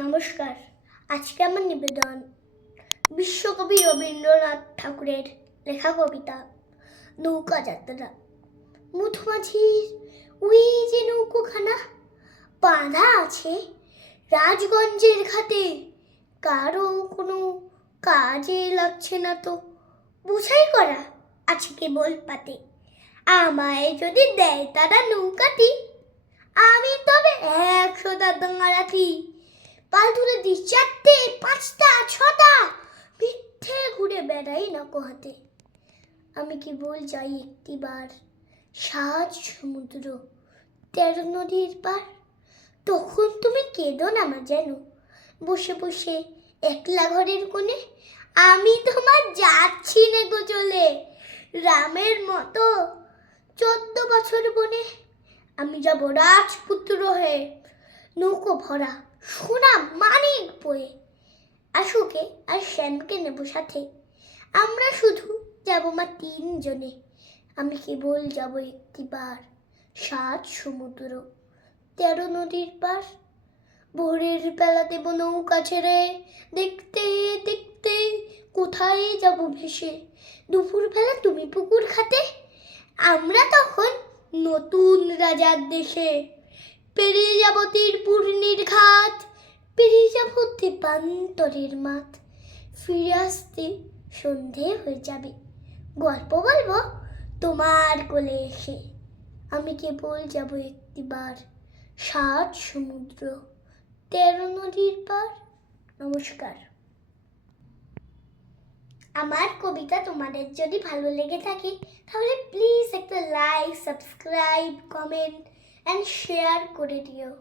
নমস্কার। আজকে আমার নিবেদন, বিশ্বকবি রবীন্দ্রনাথ ঠাকুরের লেখা কবিতা, নৌকা যাত্রা। মধুমাঝির ওই যে নৌকোখানা, বাঁধা আছে রাজগঞ্জের ঘাটে। কারও কোনো কাজে লাগছে না তো, বুঝাই করা আছে কেবল পাতে আমায় যদি দেয় তারা নৌকাটি, আমি তবে একশো দাঙ্গা রাখি পাল তুলে দিই চারটে, পাঁচটা, ছটা। মিথ্যে ঘুরে বেড়াই নকো হাতে আমি কেবল যাই একটিবার। সাজ সমুদ্র, তেরো নদীর পার। তখন তুমি কেঁদো না মা যেন। বসে বসে একলা ঘরের কোণে। আমি তোমার যাচ্ছি না গো চলে। রামের মতো চোদ্দ বছর বনে। আমি যাব রাজপুত্র হয়ে। নৌকো ভরা সোনা মানিক বয়ে। আশুকে আর শ্যামকে নেব সাথে। আমরা শুধু যাব মা তিনজনে। আমি কেবল যাব একটিবার সাত সমুদ্র। তেরো নদীর পার, ভোরের বেলা দেব নৌকা ছেড়ে। দেখতে দেখতে কোথায় যাব ভেসে? দুপুর বেলা তুমি পুকুর খাতে আমরা তখন নতুন রাজার দেশে। পেরিয়ে যাব তীরপূর্ণির ঘাট পেরিয়ে যাব দীপান্তরের মাঠ ফিরে আসতে সন্ধে হয়ে যাবে, গল্প বলব তোমার কোলে এসে। আমি কেবল যাব একটিবার সাত সমুদ্র, তেরো নদীর পার। নমস্কার। আমার কবিতা তোমাদের যদি ভালো লেগে থাকে, তাহলে প্লিজ একটা like subscribe comment and share করে দিও